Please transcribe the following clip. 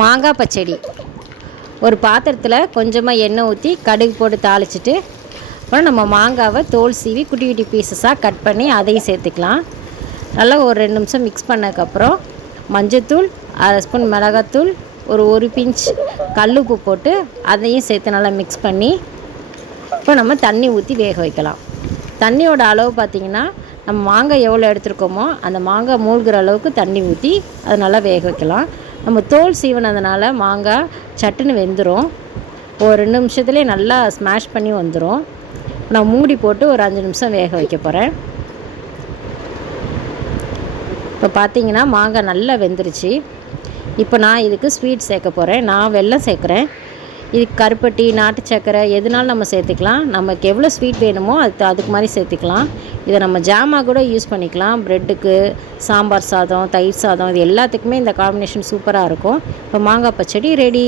மாங்காய் பச்சடி. ஒரு பாத்திரத்தில் கொஞ்சமாக எண்ணெய் ஊற்றி கடுகு போட்டு தாளிச்சிட்டு அப்புறம் நம்ம மாங்காவை தோல் சீவி குட்டி குட்டி பீசஸாக கட் பண்ணி அதையும் சேர்த்துக்கலாம். நல்லா ஒரு 2 நிமிஷம் மிக்ஸ் பண்ணதுக்கப்புறம் மஞ்சத்தூள், 1/2 ஸ்பூன் மிளகாத்தூள், ஒரு பிஞ்ச் கல்லுப்பு போட்டு அதையும் சேர்த்து நல்லா மிக்ஸ் பண்ணி இப்போ நம்ம தண்ணி ஊற்றி வேக வைக்கலாம். தண்ணியோட அளவு பார்த்திங்கன்னா நம்ம மாங்காய் எவ்வளோ எடுத்துருக்கோமோ அந்த மாங்காய் மூழ்கிற அளவுக்கு தண்ணி ஊற்றி அதை நல்லா வேக வைக்கலாம். நம்ம தோல் சீவனதுனால மாங்காய் சட்டுன்னு வெந்துடும். ஒரு 2 நிமிஷத்துலேயே நல்லா ஸ்மாஷ் பண்ணி வந்துடும். நான் மூடி போட்டு ஒரு 5 நிமிஷம் வேக வைக்க போகிறேன். இப்போ பார்த்திங்கன்னா மாங்காய் நல்லா வெந்துருச்சு. இப்போ நான் இதுக்கு ஸ்வீட் சேர்க்க போகிறேன். நான் வெல்லம் சேர்க்குறேன். இதுக்கு கருப்பட்டி, நாட்டு சர்க்கரை எதுனாலும் நம்ம சேர்த்துக்கலாம். நமக்கு எவ்வளோ ஸ்வீட் வேணுமோ அதுக்கு மாதிரி சேர்த்துக்கலாம். இதை நம்ம ஜாமாக கூட யூஸ் பண்ணிக்கலாம். ப்ரெட்டுக்கு, சாம்பார் சாதம், தயிர் சாதம் இது எல்லாத்துக்குமே இந்த காம்பினேஷன் சூப்பராக இருக்கும். இப்போ மாங்காய் பச்சடி ரெடி.